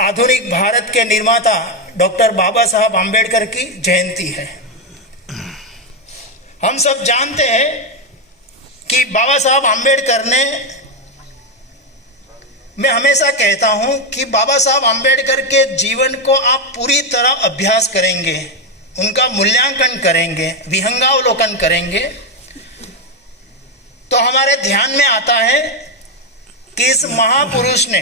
आधुनिक भारत के निर्माता डॉक्टर बाबा साहब आम्बेडकर की जयंती है। हम सब जानते हैं कि बाबा साहब आम्बेडकर ने, मैं हमेशा कहता हूं कि बाबा साहब आम्बेडकर के जीवन को आप पूरी तरह अभ्यास करेंगे, उनका मूल्यांकन करेंगे, विहंगावलोकन करेंगे, तो हमारे ध्यान में आता है कि इस महापुरुष ने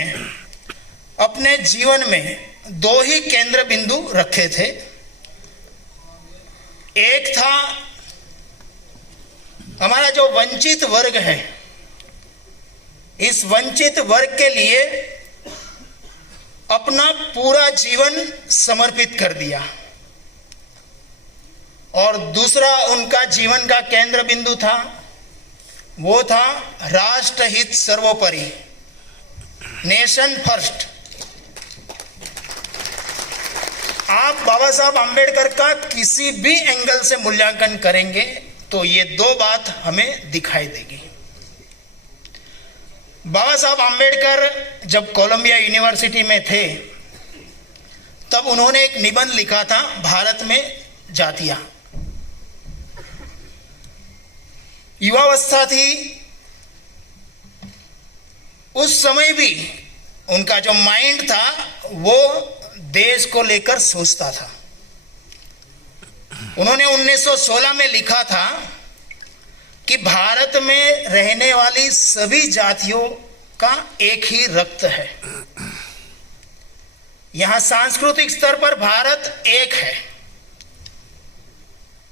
अपने जीवन में दो ही केंद्र बिंदु रखे थे। एक था हमारा जो वंचित वर्ग है, इस वंचित वर्ग के लिए अपना पूरा जीवन समर्पित कर दिया, और दूसरा उनका जीवन का केंद्र बिंदु था, वो था राष्ट्रहित सर्वोपरि, नेशन फर्स्ट। आप बाबा साहब आम्बेडकर का किसी भी एंगल से मूल्यांकन करेंगे तो ये दो बात हमें दिखाई देगी। बाबा साहब आम्बेडकर जब कोलंबिया यूनिवर्सिटी में थे तब उन्होंने एक निबंध लिखा था, भारत में जातियां। युवावस्था थी, उस समय भी उनका जो माइंड था वो देश को लेकर सोचता था। उन्होंने 1916 में लिखा था कि भारत में रहने वाली सभी जातियों का एक ही रक्त है। यहां सांस्कृतिक स्तर पर भारत एक है,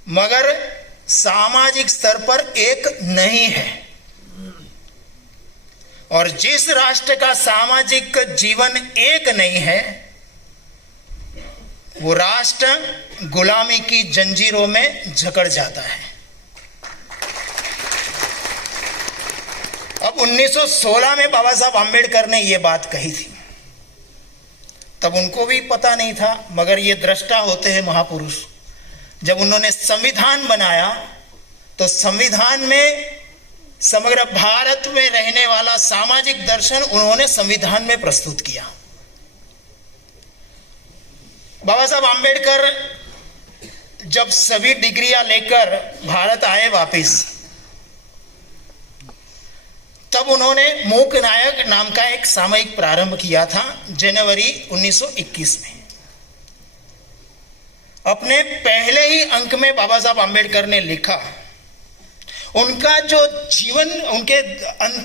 मगर सामाजिक स्तर पर एक नहीं है। और जिस राष्ट्र का सामाजिक जीवन एक नहीं है, वो राष्ट्र गुलामी की जंजीरों में जकड़ जाता है। अब 1916 में बाबा साहब आम्बेडकर ने यह बात कही थी, तब उनको भी पता नहीं था, मगर ये दृष्टा होते हैं महापुरुष। जब उन्होंने संविधान बनाया तो संविधान में समग्र भारत में रहने वाला सामाजिक दर्शन उन्होंने संविधान में प्रस्तुत किया। बाबा साहब आम्बेडकर जब सभी डिग्रियां लेकर भारत आए वापस, तब उन्होंने मूक नायक नाम का एक सामयिक प्रारंभ किया था जनवरी 1921 में। अपने पहले ही अंक में बाबा साहब आम्बेडकर ने लिखा, उनका जो जीवन, उनके अंतर